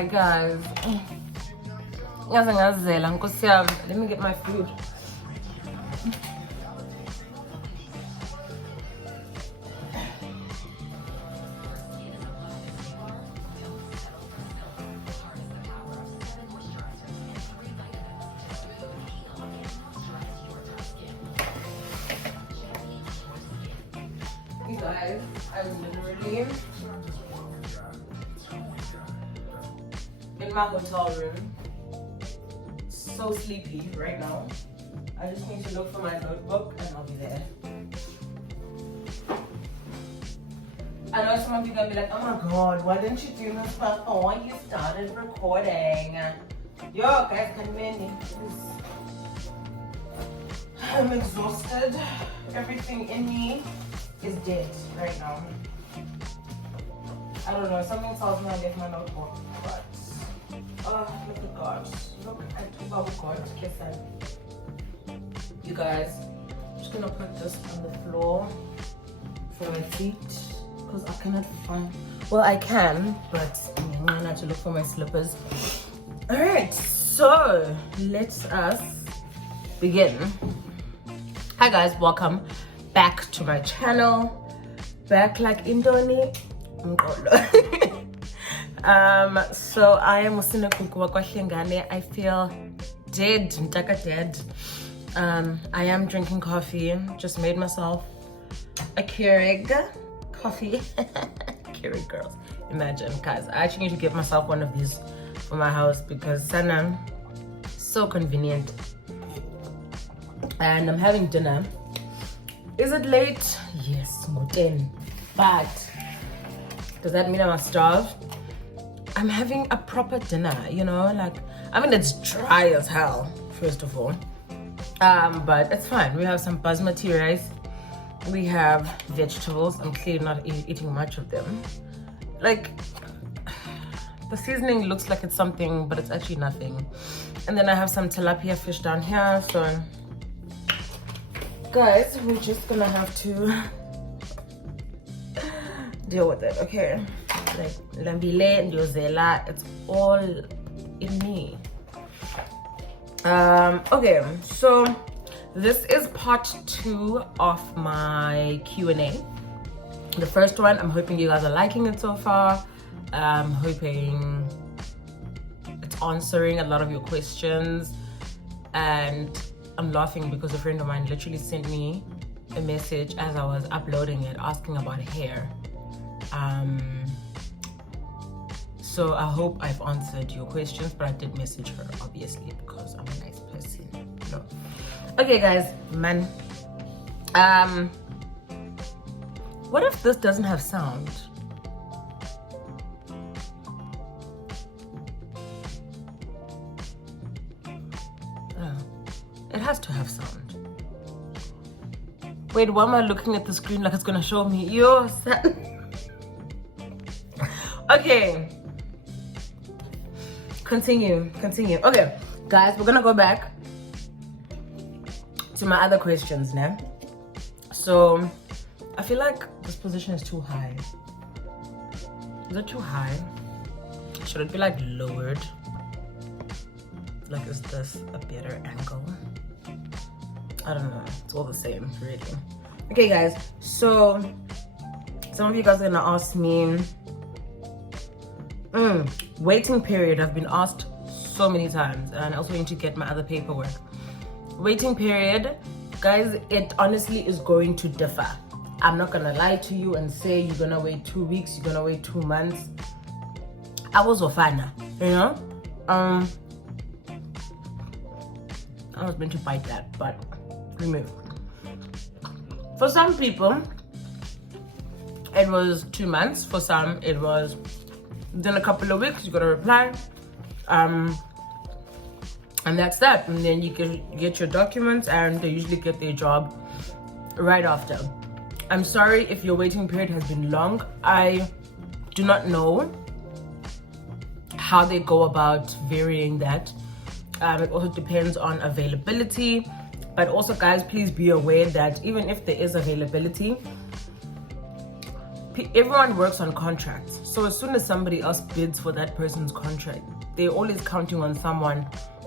Hi guys. Let me get my food. You guys, I'm literally in my hotel room, so sleepy right now. I just need to look for my notebook and I'll be there. I know some of you are gonna be like, oh my god, why didn't you do this before you started recording? Yo guys, can you I'm exhausted. Everything in me is dead right now. I don't know, something tells me I left my notebook, but look at God. Look at God. You guys, I'm just gonna put this on the floor for my feet because I cannot find. Well, I can, but I'm gonna have to look for my slippers. Alright, so let us begin. Hi guys, welcome back to my channel. Back like Indomie. So I am Sinegugu Hlengane. I feel dead, dead. I am drinking coffee. Just made myself a Keurig coffee. Keurig girls, imagine guys. I actually need to get myself one of these for my house because Sana, so convenient. And I'm having dinner. Is it late? Yes, more 10. But does that mean I'm starved? I'm having a proper dinner, you know, like, I mean, it's dry as hell, first of all. But it's fine. We have some basmati rice. We have vegetables. I'm clearly not eating much of them. Like, the seasoning looks like it's something, but it's actually nothing. And then I have some tilapia fish down here. So, guys, we're just gonna have to deal with it, okay? Like lambile and yozela, it's all in me. Okay, so this is part 2 of my Q&A. The first one, I'm hoping you guys are liking it so far. I'm hoping it's answering a lot of your questions, and I'm laughing because a friend of mine literally sent me a message as I was uploading it asking about hair. So I hope I've answered your questions, but I did message her obviously because I'm a nice person. No. Okay guys, man. What if this doesn't have sound? It has to have sound. Wait, why am I looking at the screen like it's gonna show me your sound? Okay. Continue. Okay, guys, we're gonna go back to my other questions now. So, I feel like this position is too high. Is it too high? Should it be like lowered? Like, is this a better angle? I don't know. It's all the same, really. Okay, guys. So, some of you guys are gonna ask me. Waiting period. I've been asked so many times, and I also need to get my other paperwork. Waiting period, guys, it honestly is going to differ. I'm not gonna lie to you and say you're gonna wait 2 weeks, you're gonna wait 2 months. I was Ofana, you know? I was meant to bite that, but remove. For some people, it was 2 months. For some, it was within a couple of weeks. You gotta reply, and that's that. And then you can get your documents, and they usually get their job right after. I'm sorry if your waiting period has been long. I do not know how they go about varying that. It also depends on availability, but also, guys, please be aware that even if there is availability, everyone works on contracts. So as soon as somebody else bids for that person's contract, they're always counting on someone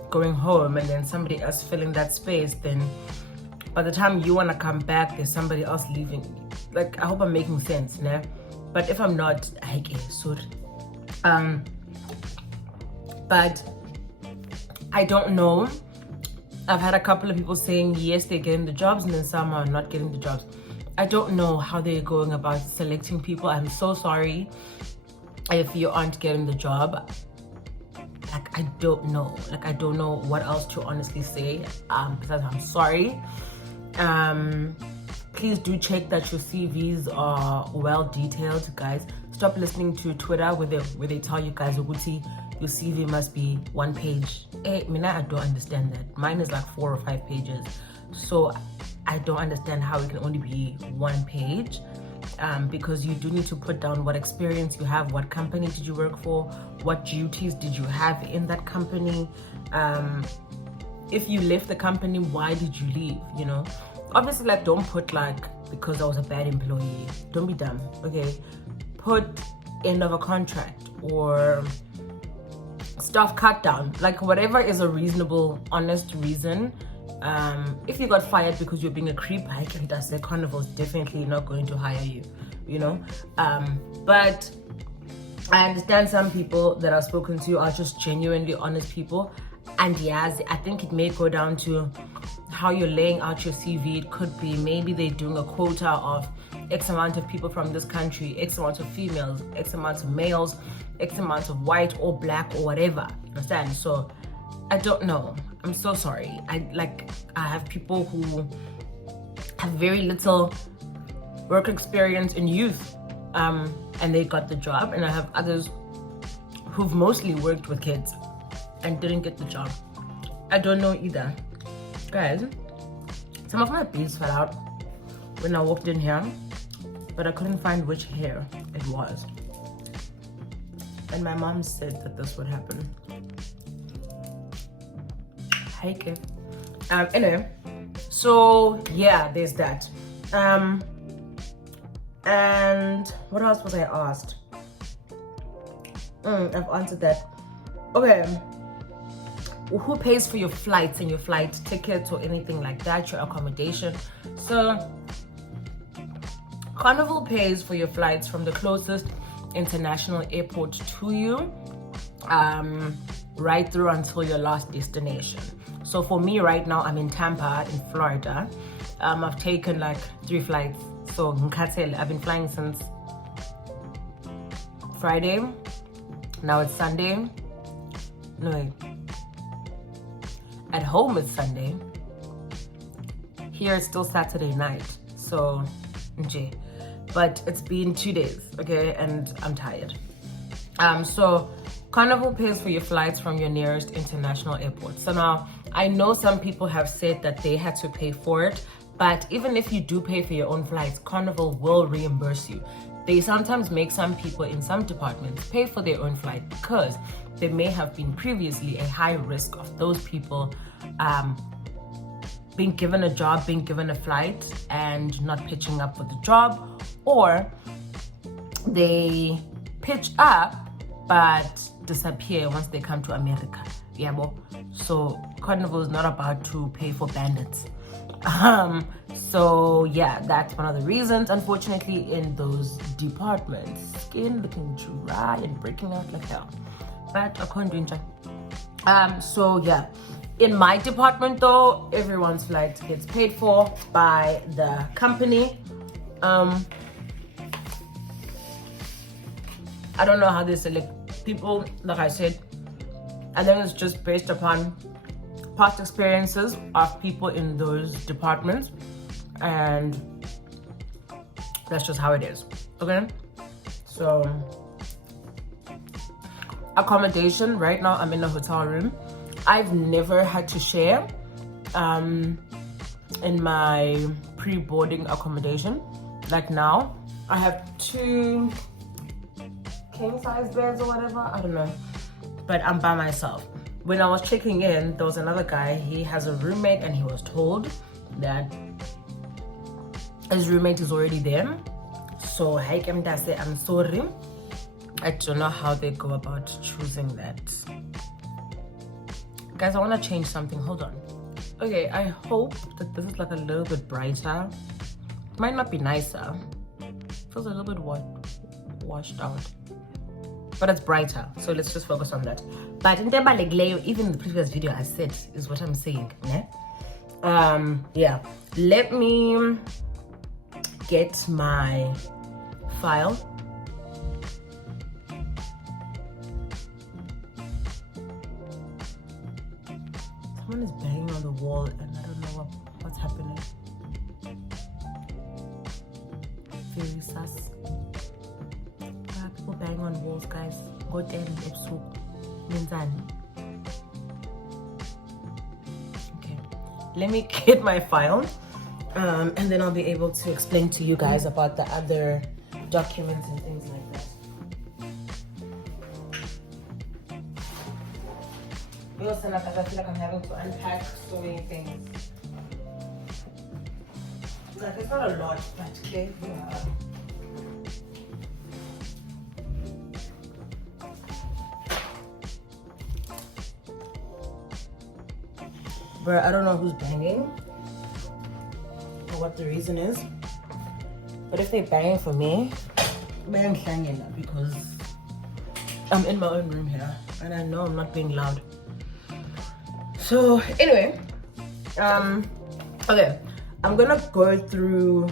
going home and then somebody else filling that space. Then by the time you want to come back, there's somebody else leaving. Like, I hope I'm making sense, né? But if I'm not, I guess, sorry. But I don't know. I've had a couple of people saying yes, they're getting the jobs, and then some are not getting the jobs. I don't know how they're going about selecting people. I'm so sorry if you aren't getting the job. Like, I don't know. Like, I don't know what else to honestly say. Because I'm sorry. Please do check that your CVs are well detailed, guys. Stop listening to Twitter where they tell you guys, Uguti, your CV must be 1 page. Hey, Mina, I don't understand that. Mine is like 4 or 5 pages. So I don't understand how it can only be 1 page. Because you do need to put down what experience you have, what company did you work for, what duties did you have in that company. If you left the company, why did you leave, you know? Obviously, like, don't put like, because I was a bad employee. Don't be dumb, okay? Put end of a contract or staff cut down, like whatever is a reasonable, honest reason. If you got fired because you're being a creep, I can just say Carnival's definitely not going to hire you, you know? But I understand some people that I've spoken to are just genuinely honest people. And yes, I think it may go down to how you're laying out your CV. It could be maybe they're doing a quota of X amount of people from this country, X amount of females, X amount of males, X amount of white or black or whatever. Understand? So I don't know. I'm so sorry. I have people who have very little work experience in youth, and they got the job, and I have others who've mostly worked with kids and didn't get the job. I don't know either. Guys, some of my beads fell out when I walked in here, but I couldn't find which hair it was. And my mom said that this would happen. Hey kid. Anyway, so yeah, there's that. And what else was I asked? I've answered that. Okay. Who pays for your flights and your flight tickets or anything like that, your accommodation? So Carnival pays for your flights from the closest international airport to you, right through until your last destination. So for me right now, I'm in Tampa in Florida. I've taken like 3 flights. So I've been flying since Friday. Now it's Sunday. No, wait. At home it's Sunday. Here it's still Saturday night. So, but it's been 2 days, okay, and I'm tired. So Carnival pays for your flights from your nearest international airport. So now, I know some people have said that they had to pay for it, but even if you do pay for your own flights, Carnival will reimburse you. They sometimes make some people in some departments pay for their own flight because there may have been previously a high risk of those people being given a job, being given a flight and not pitching up for the job, or they pitch up but disappear once they come to America. Yeah, so Carnival is not about to pay for bandits. So yeah, that's one of the reasons, unfortunately, in those departments. Skin looking dry and breaking out like hell. But I can't do it. So yeah, in my department though, everyone's flight gets paid for by the company. I don't know how they select people, like I said. I think it's just based upon past experiences of people in those departments, and that's just how it is. Okay, so accommodation, right now I'm in a hotel room. I've never had to share in my pre-boarding accommodation. Like now I have 2 king size beds or whatever, I don't know, but I'm by myself. When I was checking in, there was another guy. He has a roommate, and he was told that his roommate is already there. So I'm sorry. I don't know how they go about choosing that. Guys, I want to change something. Hold on. Okay, I hope that this is like a little bit brighter. Might not be nicer. Feels a little bit washed out. But it's brighter. So let's just focus on that. But in even the previous video I said is what I'm saying. Ne? Yeah. Let me get my file. Someone is banging on the wall and I don't know what's happening. Very sus. People banging on walls, guys. Go down okay. Let me get my file. And then I'll be able to explain to you guys about the other documents and things like that. Listen, I feel like I'm having to unpack so many things. Like, it's not a lot, but okay. Yeah. But I don't know who's banging or what the reason is. But if they're banging for me, I'm hanging because I'm in my own room here and I know I'm not being loud. So anyway, okay, I'm gonna go through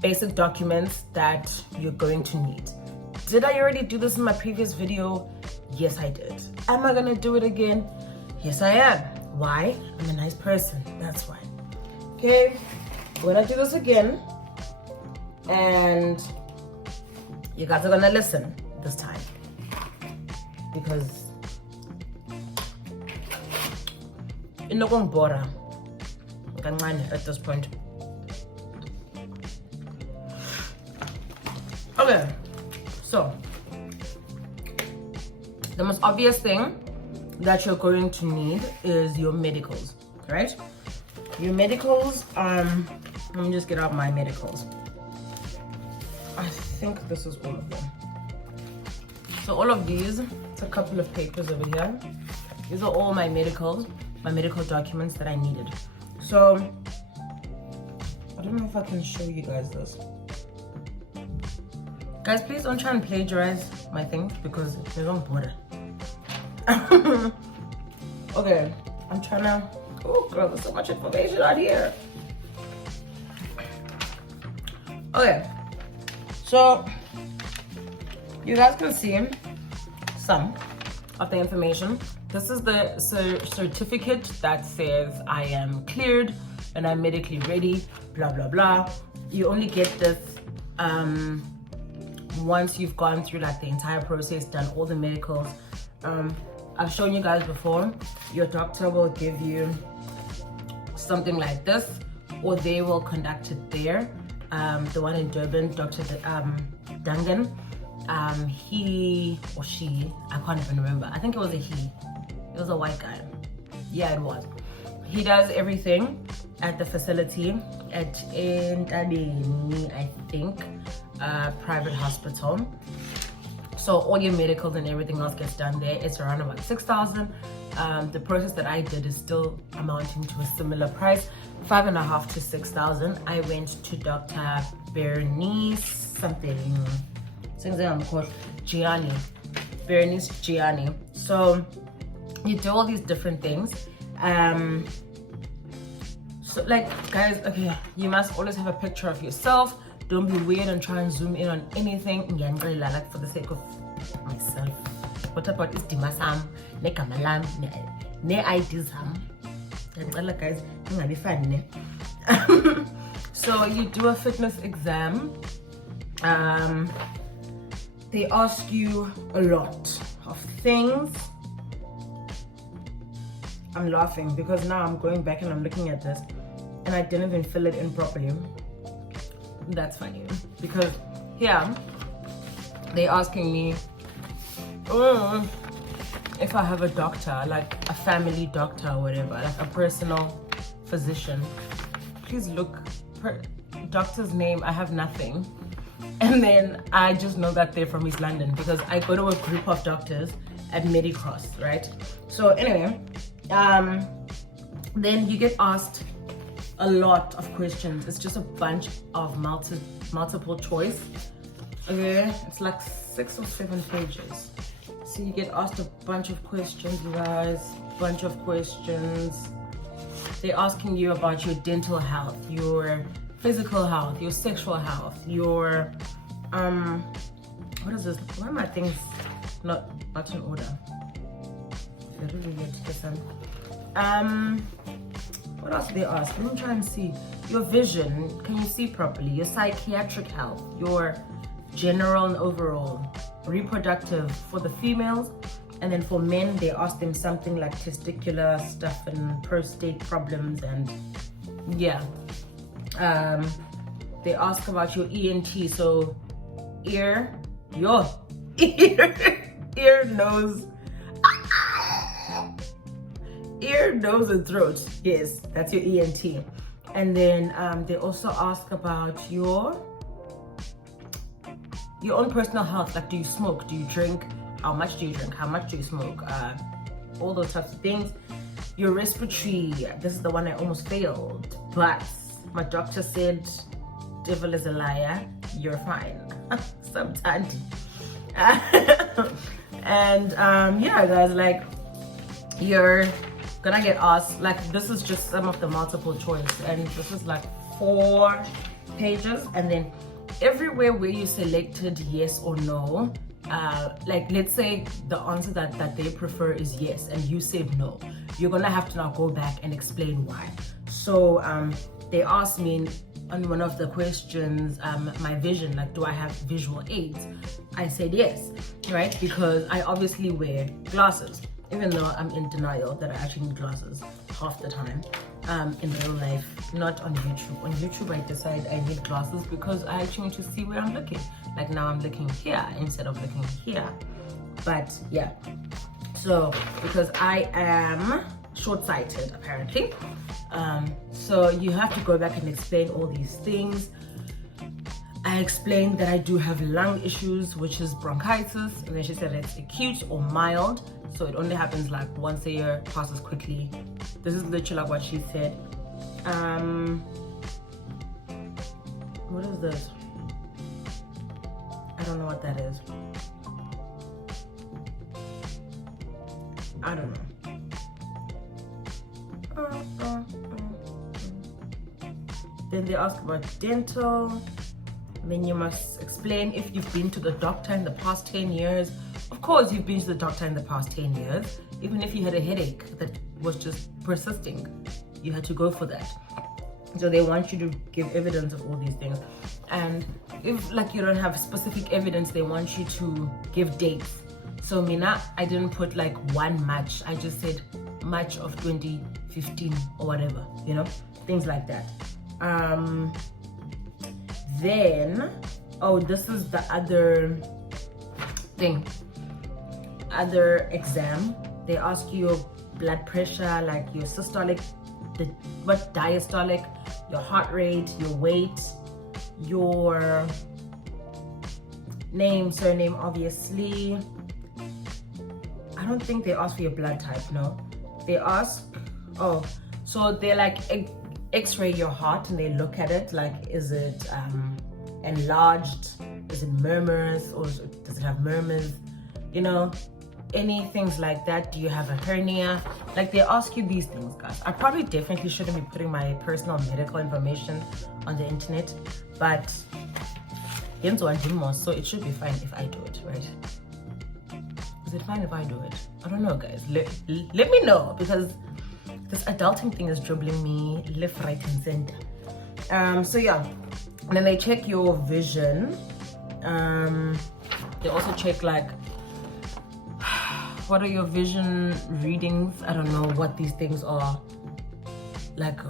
basic documents that you're going to need. Did I already do this in my previous video? Yes, I did. Am I gonna do it again? Yes, I am. Why? I'm a nice person, that's why. Okay, we're gonna do this again and you guys are gonna listen this time because it's not going to bore at this point. Okay, so the most obvious thing that you're going to need is your medicals, right? Your medicals, let me just get out my medicals. I think this is all of them. So all of these, it's a couple of papers over here. These are all my medicals, my medical documents that I needed. So I don't know if I can show you guys this. Guys, please don't try and plagiarize my thing because they don't bother. Okay, I'm trying to, oh girl, there's so much information out here. Okay, so you guys can see some of the information. This is the certificate that says I am cleared and I'm medically ready, blah blah blah. You only get this once you've gone through like the entire process, done all the medicals. I've shown you guys before, your doctor will give you something like this, or they will conduct it there. The one in Durban, Dr. Dungan, he or she, I can't even remember. I think it was a he. It was a white guy. Yeah, it was. He does everything at the facility at Ntabeni, I think, private hospital. So all your medicals and everything else gets done there. It's around about 6,000. The process that I did is still amounting to a similar price, 5,500 to 6,000. I went to Dr. Bernice something called Gianni. Bernice Gianni. So you do all these different things. So like guys, okay, you must always have a picture of yourself. Don't be weird and try and zoom in on anything. Like for the sake of myself. What about is Dimasam, ne Kamalam, ne Idisam? Guys, it's gonna be fun. So you do a fitness exam. They ask you a lot of things. I'm laughing because now I'm going back and I'm looking at this and I didn't even fill it in properly. That's funny because here they're asking me if I have a doctor, like a family doctor or whatever, like a personal physician. Please look, doctor's name, I have nothing. And then I just know that they're from East London because I go to a group of doctors at Medicross, right? So anyway, then you get asked a lot of questions. It's just a bunch of multiple choice. Okay, it's like 6 or 7 pages. So you get asked a bunch of questions, you guys, bunch of questions. They're asking you about your dental health, your physical health, your sexual health, your what is this? Why are my things not in order? They're really good. Listen. What else do they ask? Let me try and see. Your vision, can you see properly? Your psychiatric health, your general and overall, reproductive for the females, and then for men they ask them something like testicular stuff and prostate problems, and yeah. They ask about your ENT, so ear, nose, and throat. Yes, that's your ENT. And then they also ask about your own personal health, like do you smoke, do you drink, how much do you drink, how much do you smoke, all those types of things. Your respiratory, this is the one I almost failed, but my doctor said devil is a liar, you're fine. Sometimes. And yeah guys, like you're gonna get asked, like this is just some of the multiple choice, and this is like 4 pages, and then everywhere where you selected yes or no, like let's say the answer that they prefer is yes and you said no, you're gonna have to now go back and explain why. So they asked me on one of the questions, my vision, like do I have visual aids? I said yes, right? Because I obviously wear glasses, even though I'm in denial that I actually need glasses half the time in real life, not on YouTube. On YouTube I decide I need glasses because I actually need to see where I'm looking. Like now I'm looking here instead of looking here. But yeah, so because I am short-sighted apparently, so you have to go back and explain all these things. I explained that I do have lung issues, which is bronchitis, and then she said it's acute or mild, so it only happens like once a year, passes quickly. This is literally like what she said. What is this? I don't know what that is. I don't know. Then they ask about dental. Then you must explain if you've been to the doctor in the past 10 years. Of course, you've been to the doctor in the past 10 years. Even if you had a headache that was just persisting, you had to go for that. So they want you to give evidence of all these things. And if like you don't have specific evidence, they want you to give dates. So Mina, I didn't put like one match. I just said March of 2015 or whatever, you know, things like that. Then, oh, this is the other thing, other exam. They ask you your blood pressure, like your systolic, what diastolic, your heart rate, your weight, your name, surname, obviously. I don't think they ask for your blood type, no. They ask, oh, so they like x-ray your heart and they look at it, like is it enlarged, is it murmurs, or does it have murmurs, you know, any things like that. Do you have a hernia? Like they ask you these things, guys. I probably definitely shouldn't be putting my personal medical information on the internet, but so it should be fine if I do it, right? Is it fine if I do it? I don't know, guys. Let me know, because this adulting thing is dribbling me left, right, and center. So yeah, and then they check your vision. They also check like, what are your vision readings? I don't know what these things are. Like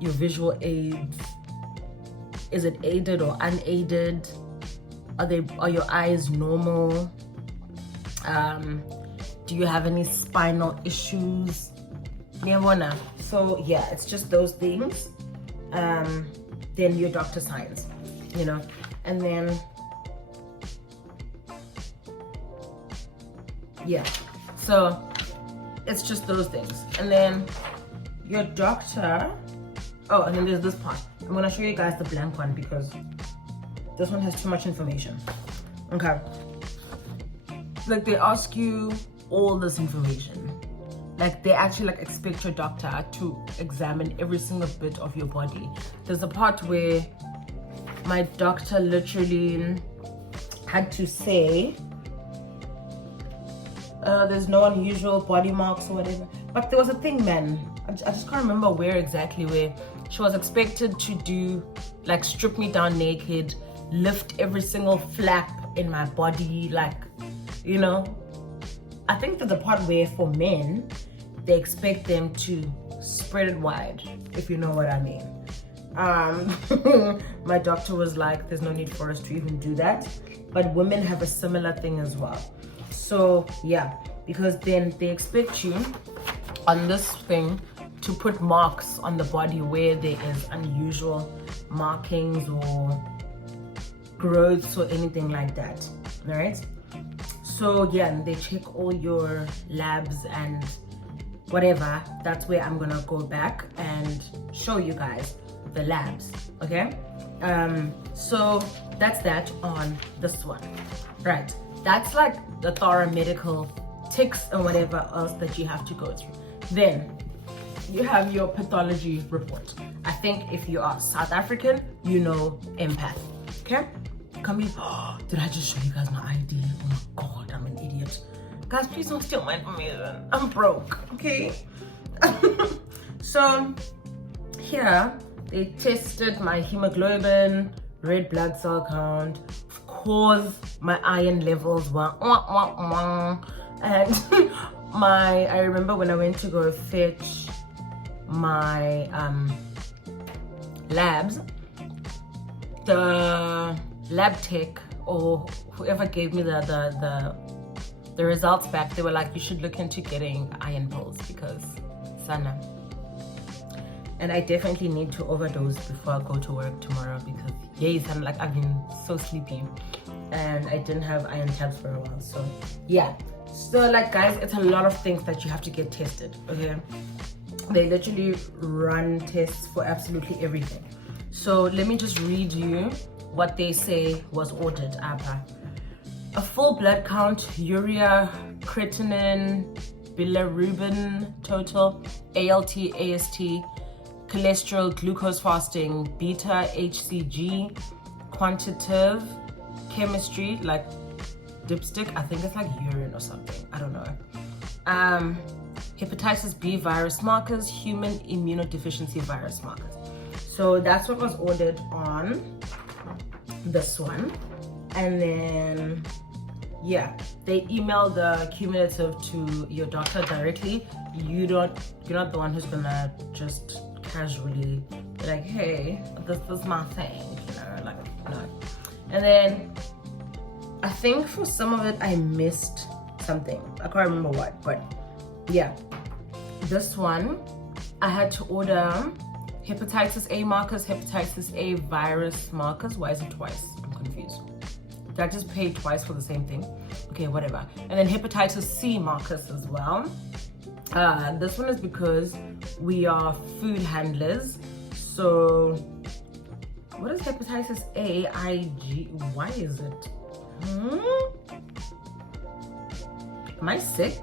your visual aids. Is it aided or unaided? Are your eyes normal? Do you have any spinal issues? So yeah, it's just those things. Then your doctor signs, you know, And then yeah, so it's just those things. And then your doctor, oh, and then there's this part. I'm gonna show you guys the blank one because this one has too much information. Okay, like they ask you all this information. Like they actually like expect your doctor to examine every single bit of your body. There's a part where my doctor literally had to say there's no unusual body marks or whatever. But there was a thing, man. I just can't remember where exactly, where she was expected to do, like, strip me down naked, lift every single flap in my body, like, you know. I think that the part where for men, they expect them to spread it wide, if you know what I mean. My doctor was like, there's no need for us to even do that. But women have a similar thing as well. So yeah, because then they expect you on this thing to put marks on the body where there is unusual markings or growths or anything like that. All right. So yeah, they check all your labs and whatever. That's where I'm gonna go back and show you guys the labs. Okay. So that's that on this one, right? That's like the thorough medical ticks and whatever else that you have to go through. Then you have your pathology report. I think if you are South African, you know empath. Okay? Come in. Oh, did I just show you guys my ID? Oh my god, I'm an idiot. Guys, please don't steal my information. I'm broke. Okay? So here they tested my hemoglobin, red blood cell count, of course my iron levels were and I remember when I went to go fetch my labs, the lab tech or whoever gave me the results back, they were like, you should look into getting iron pills because sana. And I definitely need to overdose before I go to work tomorrow because yes, I've been so sleepy and I didn't have iron tabs for a while. So yeah, so like guys, it's a lot of things that you have to get tested. Okay, they literally run tests for absolutely everything. So let me just read you what they say was ordered. A full blood count, urea, creatinine, bilirubin total, ALT, AST, cholesterol, glucose fasting, beta HCG, quantitative chemistry, like dipstick, I think it's like urine or something, I don't know. Hepatitis B virus markers, human immunodeficiency virus markers. So that's what was ordered on this one. And then yeah, they email the cumulative to your doctor directly. You're not the one who's gonna just casually be like, hey, this is my thing, you know, like, no. And then I think for some of it I missed something. I can't remember what, but yeah, this one I had to order hepatitis A markers, hepatitis A virus markers. Why is it twice? I'm confused. Did I just pay twice for the same thing? Okay, whatever. And then hepatitis C markers as well. This one is because we are food handlers. So what is hepatitis A, IG? Why is it? Am I sick?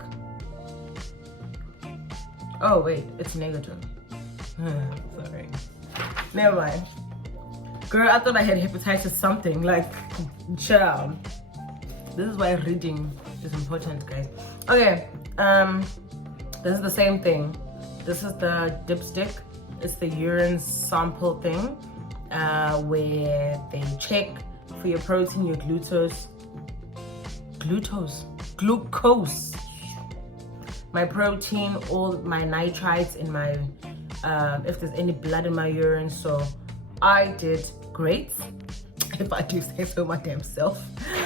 Oh wait, it's negative. Sorry. Never mind. Girl, I thought I had hepatitis something, like, child. This is why reading is important, guys. Okay, this is the same thing. This is the dipstick. It's the urine sample thing, where they check for your protein, your glucose, my protein, all my nitrites in my, if there's any blood in my urine. So I did great, if I do say so my damn self,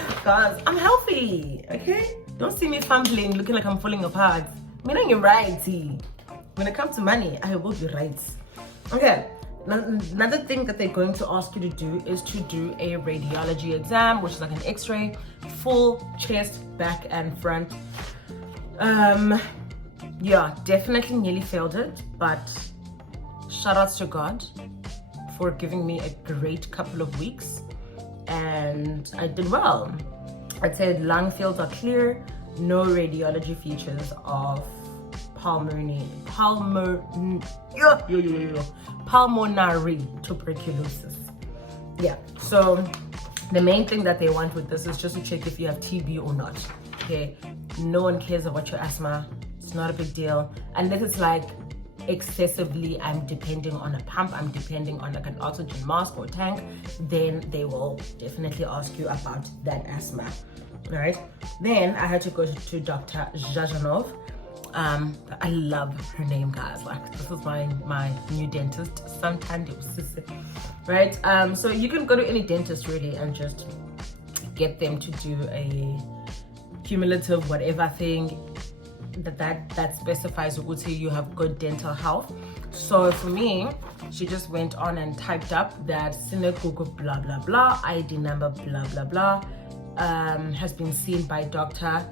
because I'm healthy, okay? Don't see me fumbling, looking like I'm falling apart. I mean, I'm right. When it comes to money, I will be right. Okay, Another thing that they're going to ask you to do is to do a radiology exam, which is like an x-ray, full chest, back and front. Yeah, definitely nearly failed it, but shout outs to God for giving me a great couple of weeks, and I did well. I'd say lung fields are clear, no radiology features of pulmonary tuberculosis. Yeah, so the main thing that they want with this is just to check if you have TB or not. Okay, no one cares about your asthma. It's not a big deal unless it's like excessively, I'm depending on a pump, I'm depending on like an oxygen mask or tank, then they will definitely ask you about that asthma. All right, then I had to go to Dr. Zhazhanov. I love her name, guys. Like, this is my new dentist, right? So you can go to any dentist really and just get them to do a cumulative whatever thing that specifies you have good dental health. So for me, she just went on and typed up that Sinegugu blah blah blah, ID number blah blah blah, has been seen by Dr.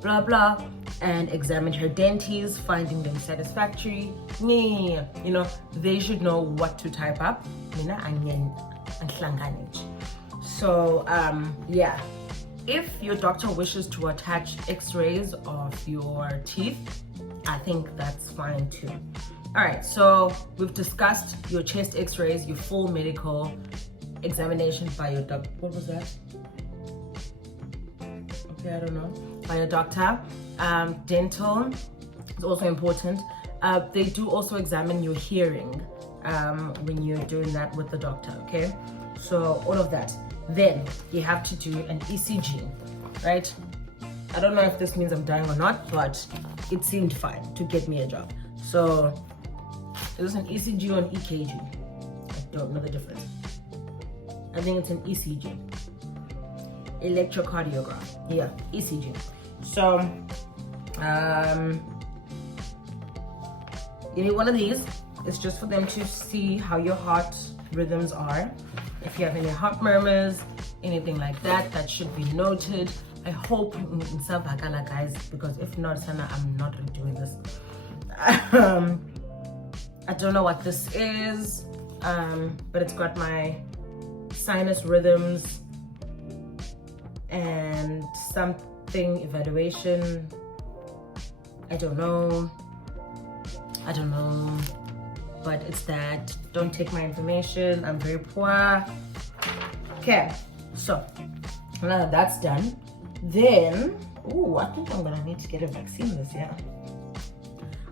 blah blah and examined her denties, finding them satisfactory. You know, they should know what to type up. So yeah, if your doctor wishes to attach x-rays of your teeth, I think that's fine too. All right, so we've discussed your chest x-rays, your full medical examination by your doctor. What was that? Okay, I don't know. By your doctor. Dental is also important. They do also examine your hearing when you're doing that with the doctor, okay? So all of that. Then you have to do an ECG, right? I don't know if this means I'm dying or not, but it seemed fine to get me a job. So it was an ECG or an EKG. I don't know the difference. I think it's an ECG. Electrocardiogram. Yeah, ECG. So you need one of these. It's just for them to see how your heart rhythms are. If you have any heart murmurs, anything like that, that should be noted. I hope in Savakala, guys, because if not, Sana, I'm not doing this. I don't know what this is, but it's got my sinus rhythms and something evaluation. I don't know, but it's that. Don't take my information, I'm very poor. Okay, so now that that's done, then I think I'm gonna need to get a vaccine this year.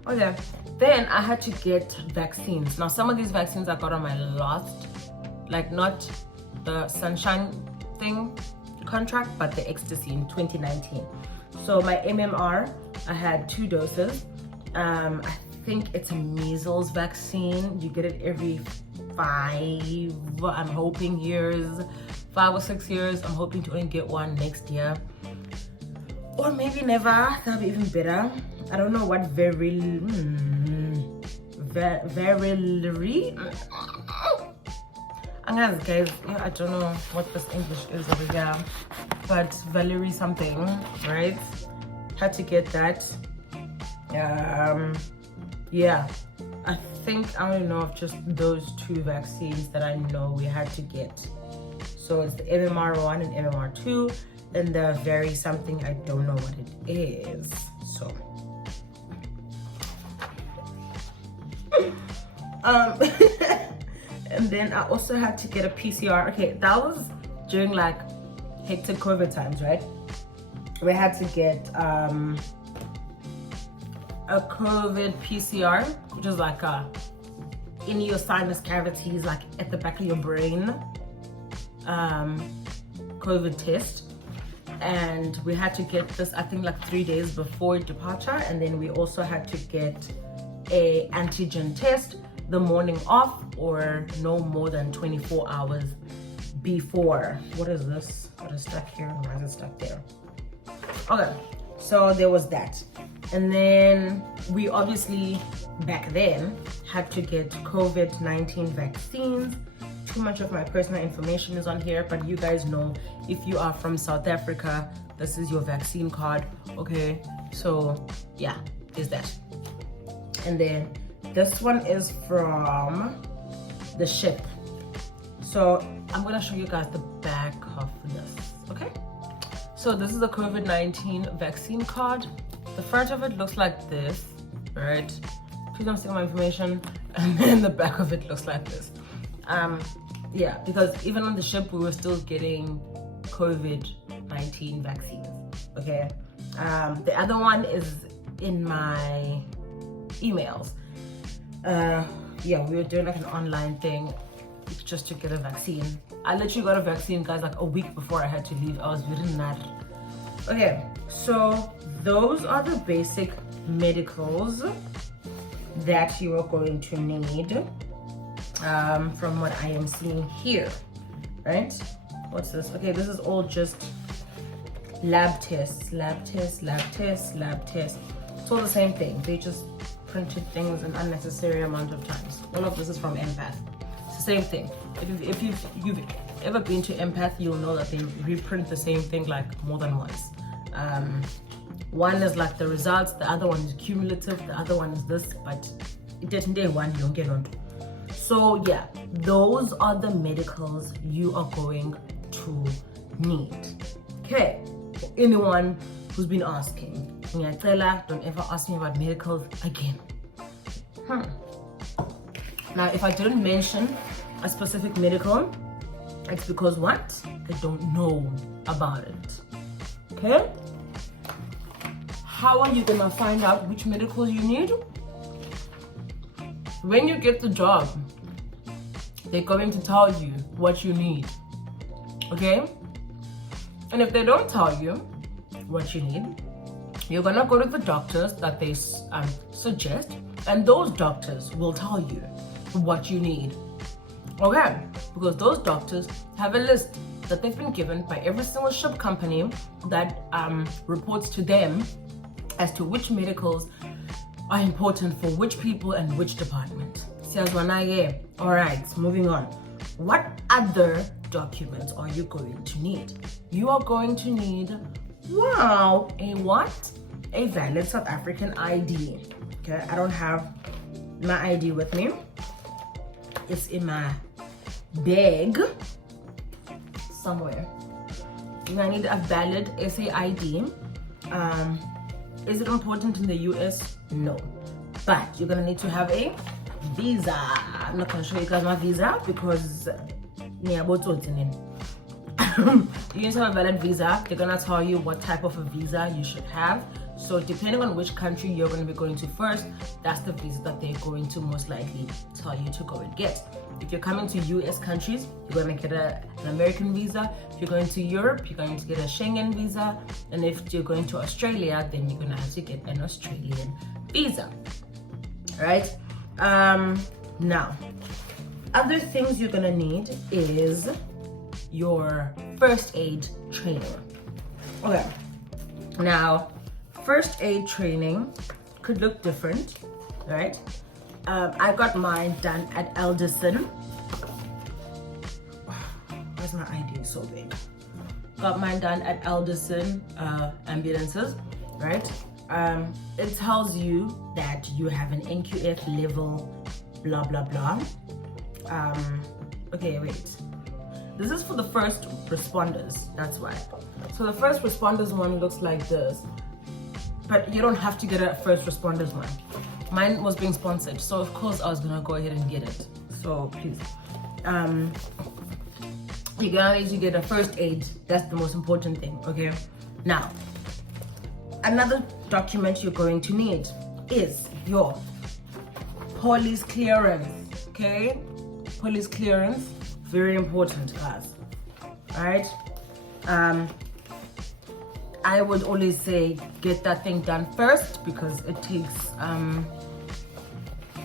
Okay, then I had to get vaccines. Now some of these vaccines I got on my last, like not the sunshine thing contract, but the ecstasy in 2019. So my MMR, I had 2 doses. I think it's a measles vaccine. You get it every 5, I'm hoping years, 5 or 6 years. I'm hoping to only get one next year, or maybe never. That'll be even better. I don't know what virility. Guys, I don't know what this English is over here, but Valerie something, right? Had to get that. Yeah, I think I only know of just those 2 vaccines that I know we had to get. So it's the MMR1 and MMR2, and the very something, I don't know what it is. So and then I also had to get a PCR. Okay, that was during like hectic COVID times, right? We had to get a COVID PCR, which is like in your sinus cavities, like at the back of your brain, COVID test. And we had to get this, I think, like 3 days before departure. And then we also had to get a antigen test the morning off, or no more than 24 hours before. What is this? What is stuck here? Why is it stuck there? Okay, So there was that. And then we obviously back then had to get COVID-19 vaccines. Too much of my personal information is on here, but you guys know, if you are from South Africa, this is your vaccine card. Okay, so yeah, is that. And then this one is from the ship. So I'm gonna show you guys the back of this. Okay, so this is the COVID-19 vaccine card. The front of it looks like this, right? Please don't steal my information. And then the back of it looks like this. Yeah, because even on the ship we were still getting COVID-19 vaccines. Okay, the other one is in my emails. Yeah, we were doing like an online thing just to get a vaccine. I literally got a vaccine, guys, like a week before I had to leave. I was really mad. Okay, so those are the basic medicals that you are going to need, from what I am seeing here, right? What's this? Okay, this is all just lab tests. It's all the same thing. They just printed things an unnecessary amount of times. All of this is from Empath. It's the same thing. If you've ever been to Empath, you'll know that they reprint the same thing like more than once. One is like the results, the other one is cumulative, the other one is this, but it didn't day one, you don't get on. So yeah, those are the medicals you are going to need. Okay, for anyone who's been asking, don't ever ask me about medicals again. Now, if I didn't mention a specific medical, it's because what? I don't know about it. Okay? How are you gonna find out which medicals you need? When you get the job, they're going to tell you what you need. Okay? And if they don't tell you what you need, you're gonna go to the doctors that they suggest, and those doctors will tell you what you need. Okay? Because those doctors have a list that they've been given by every single ship company that reports to them as to which medicals are important for which people and which department. Alright, moving on. What other documents are you going to need? You are going to need, wow, a what? A valid South African ID. Okay, I don't have my ID with me. It's in my bag somewhere. I need a valid SA ID. Is it important in the US? No. But you're gonna need to have a visa. I'm not gonna show you guys my visa because you need to have a valid visa. They're gonna tell you what type of a visa you should have. So depending on which country you're going to be going to first, that's the visa that they're going to most likely tell you to go and get. If you're coming to US countries, you're going to get an American visa. If you're going to Europe, you're going to get a Schengen visa. And if you're going to Australia, then you're going to have to get an Australian visa. Right? Now, other things you're going to need is your first aid training. Okay. Now, first aid training could look different, right? I got mine done at Alderson. Where's my ID? So big. Got mine done at Alderson ambulances, right? It tells you that you have an NQF level, blah blah blah. Okay, wait. This is for the first responders. That's why. So the first responders one looks like this. But you don't have to get a first responders one. Mine was being sponsored, so of course I was gonna go ahead and get it. So please, you're gonna need to get a first aid. That's the most important thing. Okay. Now, another document you're going to need is your police clearance. Okay, police clearance, very important, guys. All right. I would always say get that thing done first because it takes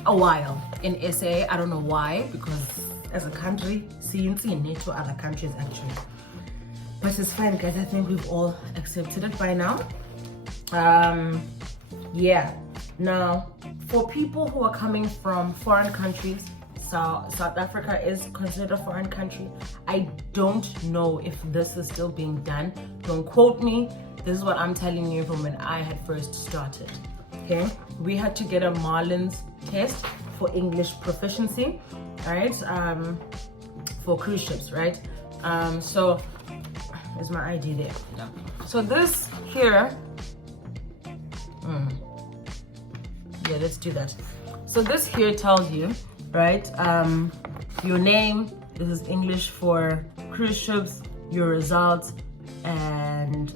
a while in SA. I don't know why, because as a country, CNC to other countries actually. But it's fine, guys. I think we've all accepted it by now. Yeah. Now, for people who are coming from foreign countries, South Africa is considered a foreign country. I don't know if this is still being done. Don't quote me. This is what I'm telling you from when I had first started. Okay, we had to get a Marlin's test for English proficiency, right? For cruise ships, right? So is my ID there? No. So this here, yeah, let's do that. So this here tells you, right, your name. This is English for cruise ships, your results, and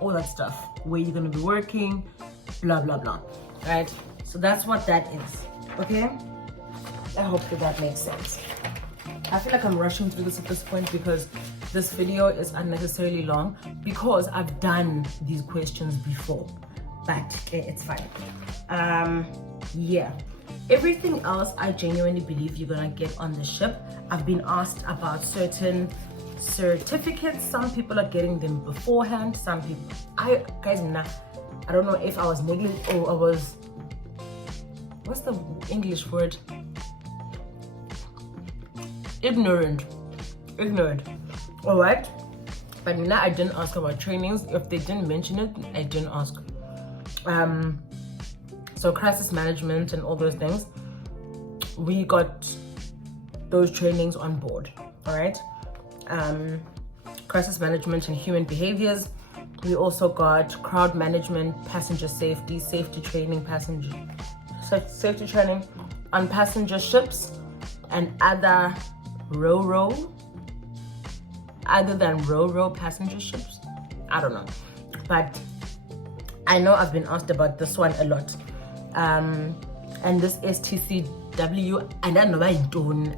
all that stuff, where you're gonna be working, blah blah blah, right? So that's what that is. Okay, I hope that makes sense. I feel like I'm rushing through this at this point because this video is unnecessarily long, because I've done these questions before, but it's fine. Yeah, everything else I genuinely believe you're gonna get on the ship. I've been asked about certain certificates. Some people are getting them beforehand, some people, I don't know if I was negligent or I was, what's the English word? Ignorant. All right, but I didn't ask about trainings. If they didn't mention it, I didn't ask. So crisis management and all those things, we got those trainings on board. All right, crisis management and human behaviors. We also got crowd management, passenger safety, safety training on passenger ships and other other than ro-ro passenger ships. I don't know, but I know I've been asked about this one a lot. And this STCW, and I know I don't,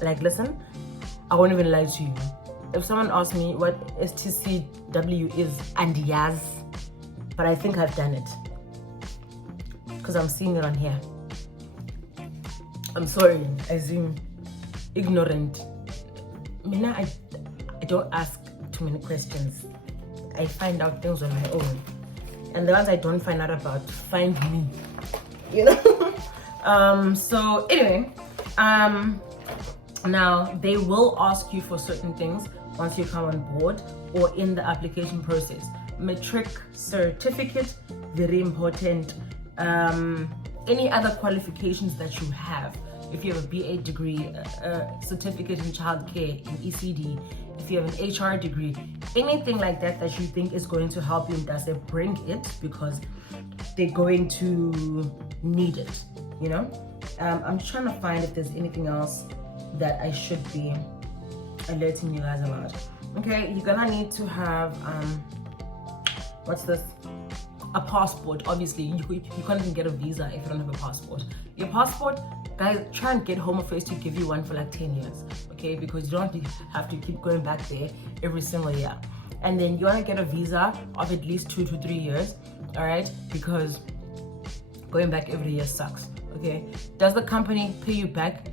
like, listen, I won't even lie to you. If someone asks me what STCW is, and yes, but I think I've done it because I'm seeing it on here. I'm sorry, I seem ignorant. I don't ask too many questions. I find out things on my own, and the ones I don't find out about, find me, you know. So anyway, now they will ask you for certain things once you come on board or in the application process. Matric certificate, very important. Any other qualifications that you have, if you have a BA degree, a certificate in childcare, in ECD, if you have an HR degree, anything like that that you think is going to help you in DASE, bring it, because they're going to need it, you know. I'm trying to find if there's anything else that I should be alerting you guys about. Okay, you're gonna need to have what's this? A passport. Obviously, you can't even get a visa if you don't have a passport. Your passport, guys, try and get Home Affairs to give you one for like 10 years, okay? Because you don't have to keep going back there every single year. And then you want to get a visa of at least 2 to 3 years, all right? Because going back every year sucks, okay? Does the company pay you back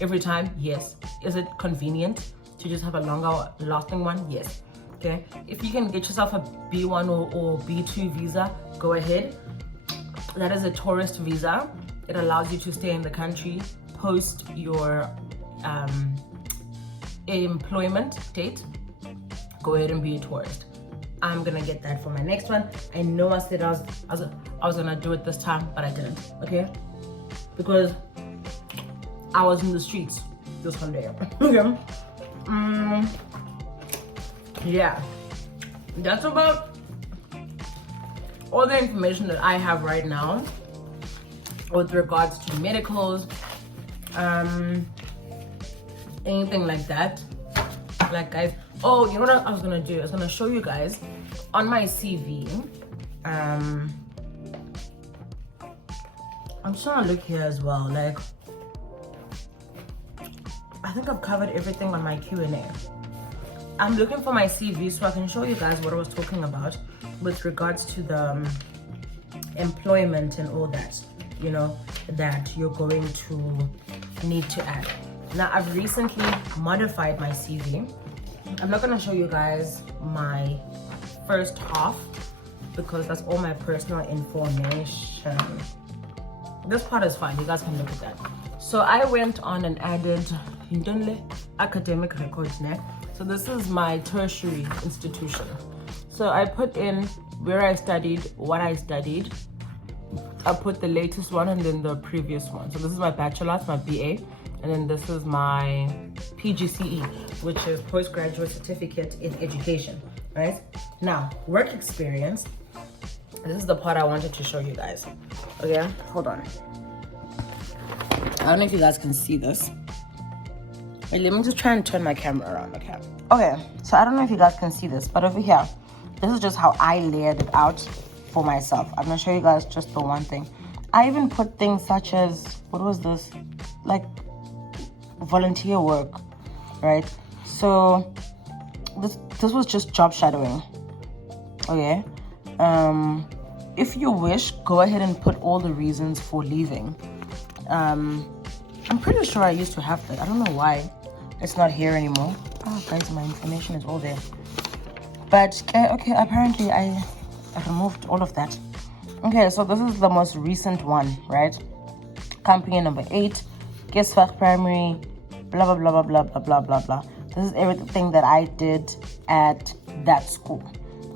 every time? Yes. Is it convenient to just have a longer lasting one? Yes. Okay, if you can get yourself a B1 or B2 visa, go ahead. That is a tourist visa. It allows you to stay in the country post your employment date. Go ahead and be a tourist. I'm gonna get that for my next one. I know I said I was gonna do it this time, but I didn't. Okay, because I was in the streets this one day. Okay. Yeah, that's about all the information that I have right now with regards to medicals, anything like that. Like, guys, oh, you know what I was gonna do? I was gonna show you guys on my CV. I'm just trying to look here as well. Like, I think I've covered everything on my Q&A. I'm looking for my CV so I can show you guys what I was talking about with regards to the employment and all that, you know, that you're going to need to add. Now, I've recently modified my CV. I'm not going to show you guys my first half because that's all my personal information. This part is fine, you guys can look at that. So I went on and added academic records now. So this is my tertiary institution. So I put in where I studied, what I studied. I put the latest one and then the previous one. So this is my bachelor's, my BA, and then this is my PGCE, which is postgraduate certificate in education, right? Now, work experience. This is the part I wanted to show you guys. Okay, hold on. I don't know if you guys can see this. Wait, let me just try and turn my camera around. Okay, so I don't know if you guys can see this, but over here, this is just how I layered it out for myself. I'm gonna show you guys just the one thing. I even put things such as, what was this? Like volunteer work, right? So this was just job shadowing. Okay. If you wish, go ahead and put all the reasons for leaving. I'm pretty sure I used to have that. I don't know why it's not here anymore. Oh guys, my information is all there. But okay, apparently I removed all of that. Okay, so this is the most recent one, right? Company number 8, Kesvach Primary, blah blah blah blah blah blah blah blah. This is everything that I did at that school,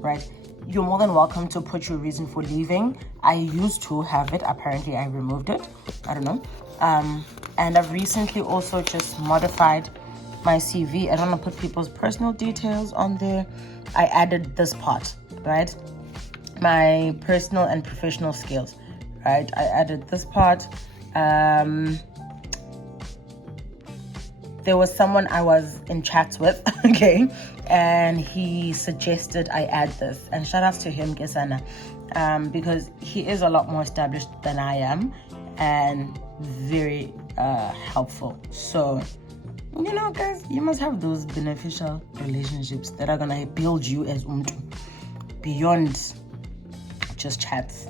right? You're more than welcome to put your reason for leaving. I used to have it. Apparently, I removed it. I don't know. And I've recently also just modified my CV. I don't want to put people's personal details on there. I added this part, right? My personal and professional skills, right? I added this part. There was someone I was in chats with, okay, and he suggested I add this. And shout outs to him, Kesana, because he is a lot more established than I am and very helpful. So, you know, guys, you must have those beneficial relationships that are gonna build you as umtu beyond just chats,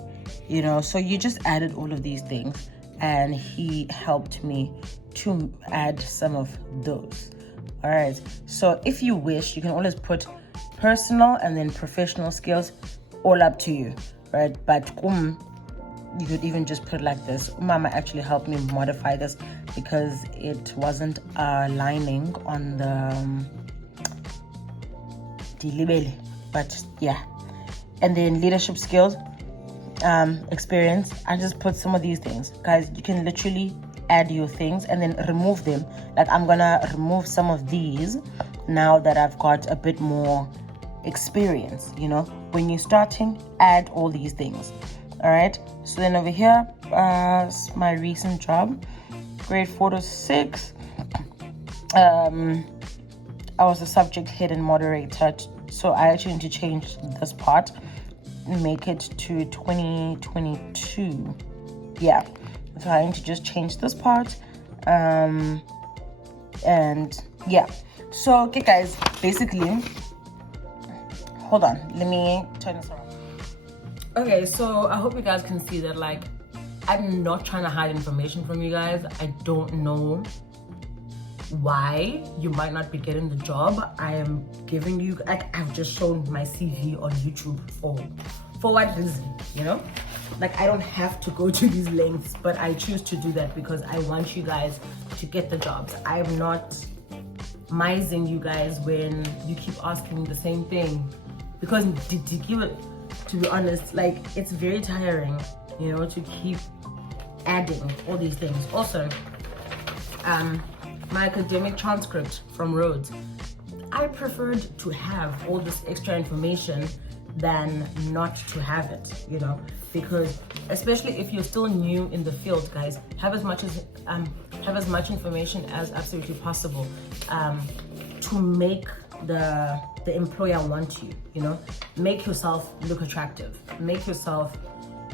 you know. So you just added all of these things, and he helped me to add some of those. All right, so if you wish, you can always put personal and then professional skills, all up to you, right? But you could even just put it like this. Mama actually helped me modify this because it wasn't aligning on the delivery, but yeah. And then leadership skills, experience. I just put some of these things. Guys, you can literally add your things and then remove them. Like I'm gonna remove some of these now that I've got a bit more experience, you know. When you're starting, add all these things. All right, so then over here, my recent job, grade 4 to 6. I was a subject head and moderator, so I actually need to change this part, make it to 2022. Yeah, so I need to just change this part. And yeah, so okay guys, basically, hold on, let me turn this around. Okay, so I hope you guys can see that, like, I'm not trying to hide information from you guys. I don't know why you might not be getting the job. I am giving you, like, I've just shown my CV on YouTube for what reason, you know? Like, I don't have to go to these lengths, but I choose to do that because I want you guys to get the jobs. I'm not mising you guys when you keep asking the same thing, because to be honest, like, it's very tiring, you know, to keep adding all these things. Also, my academic transcript from Rhodes, I preferred to have all this extra information than not to have it, you know, because especially if you're still new in the field, guys, have as much information as absolutely possible to make the employer want you, you know. Make yourself look attractive, make yourself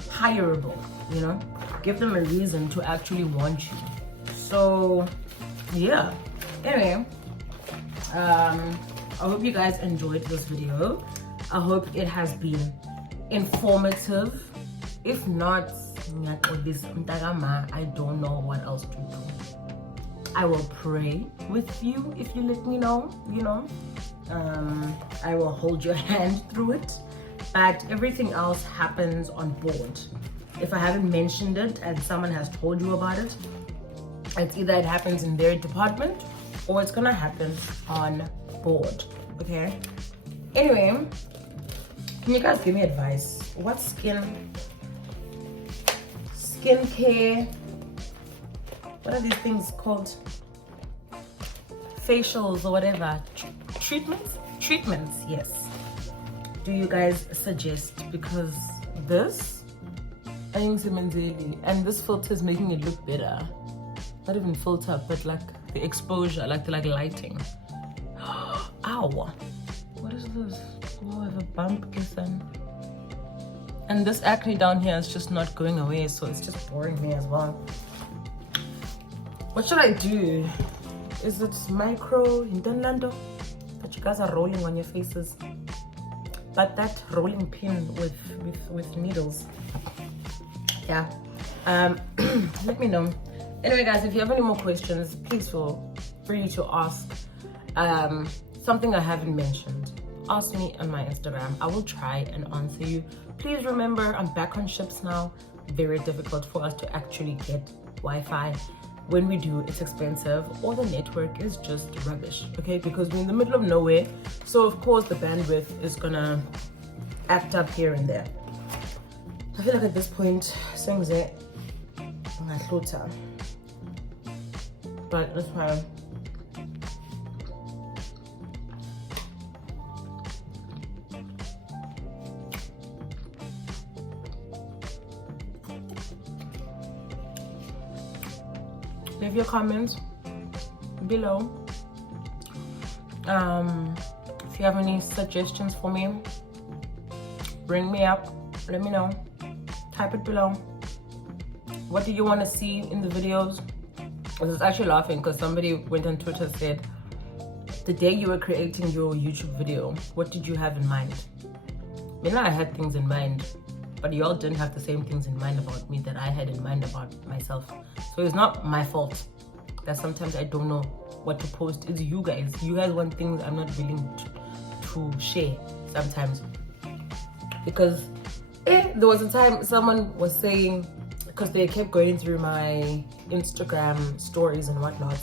hireable, you know. Give them a reason to actually want you. So yeah, anyway, I hope you guys enjoyed this video. I hope it has been informative. If not, I don't know what else to do. I will pray with you if you let me know, you know. I will hold your hand through it. but everything else happens on board. If I haven't mentioned it and someone has told you about it, it's either it happens in their department or it's gonna happen on board. Okay, anyway, can you guys give me advice? What skincare, what are these things called? Facials or whatever, treatments, yes, do you guys suggest? Because this, I think, and this filter is making it look better. Not even filter, but like the exposure, like the lighting. Ow, what is this? Oh, I have a bump, listen. And this acne down here is just not going away, so it's just boring me as well. What should I do? Is it micro in Dunlando? But you guys are rolling on your faces. But that rolling pin with needles. Yeah. Let me know. Anyway, guys, if you have any more questions, please feel free to ask. Something I haven't mentioned, ask me on my Instagram. I will try and answer you. Please remember, I'm back on ships now. Very difficult for us to actually get Wi-Fi. When we do, it's expensive, or the network is just rubbish, okay? Because we're in the middle of nowhere, so of course the bandwidth is gonna act up here and there. I feel like at this point, things are shorter, but it's fine. Leave your comments below. If you have any suggestions for me, bring me up, let me know. Type it below. What do you want to see in the videos? I was actually laughing because somebody went on Twitter, said, the day you were creating your YouTube video, what did you have in mind? I had things in mind, but y'all didn't have the same things in mind about me that I had in mind about myself. So it's not my fault that sometimes I don't know what to post. It's you guys. You guys want things I'm not willing to share sometimes. Because there was a time someone was saying, because they kept going through my Instagram stories and whatnot,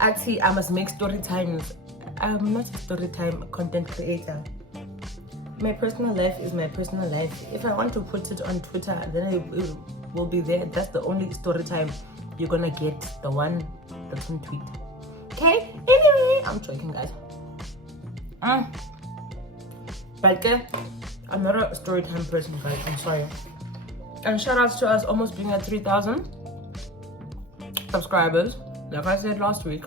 actually I must make story times. I'm not a story time content creator. My personal life is my personal life. If I want to put it on Twitter, then it will be there. That's the only story time you're gonna get, the one that's on tweet. Okay, anyway, I'm joking, guys. But I'm not a story time person, guys. I'm sorry. And shout outs to us almost being at 3,000 subscribers. Like I said last week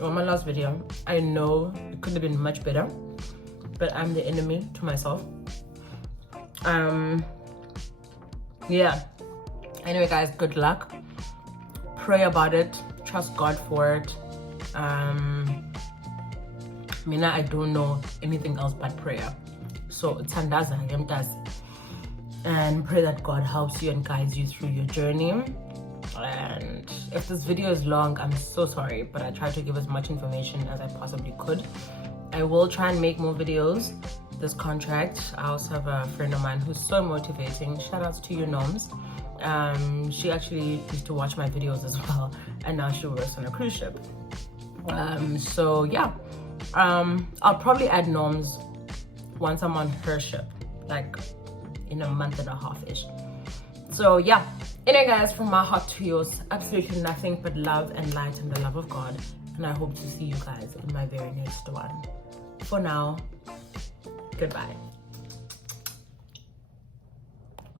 on my last video, I know it could have been much better, but I'm the enemy to myself. Yeah. Anyway, guys, good luck. Pray about it. Trust God for it. I don't know anything else but prayer. So tandaza, and pray that God helps you and guides you through your journey. And if this video is long, I'm so sorry, but I tried to give as much information as I possibly could. I will try and make more videos. This contract, I also have a friend of mine who's so motivating. Shout outs to you, Noms. She actually used to watch my videos as well, and now she works on a cruise ship. So yeah, I'll probably add Noms once I'm on her ship, like in a month and a half-ish. So yeah, anyway, guys, from my heart to yours, absolutely nothing but love and light and the love of God. And I hope to see you guys in my very next one. For now, goodbye.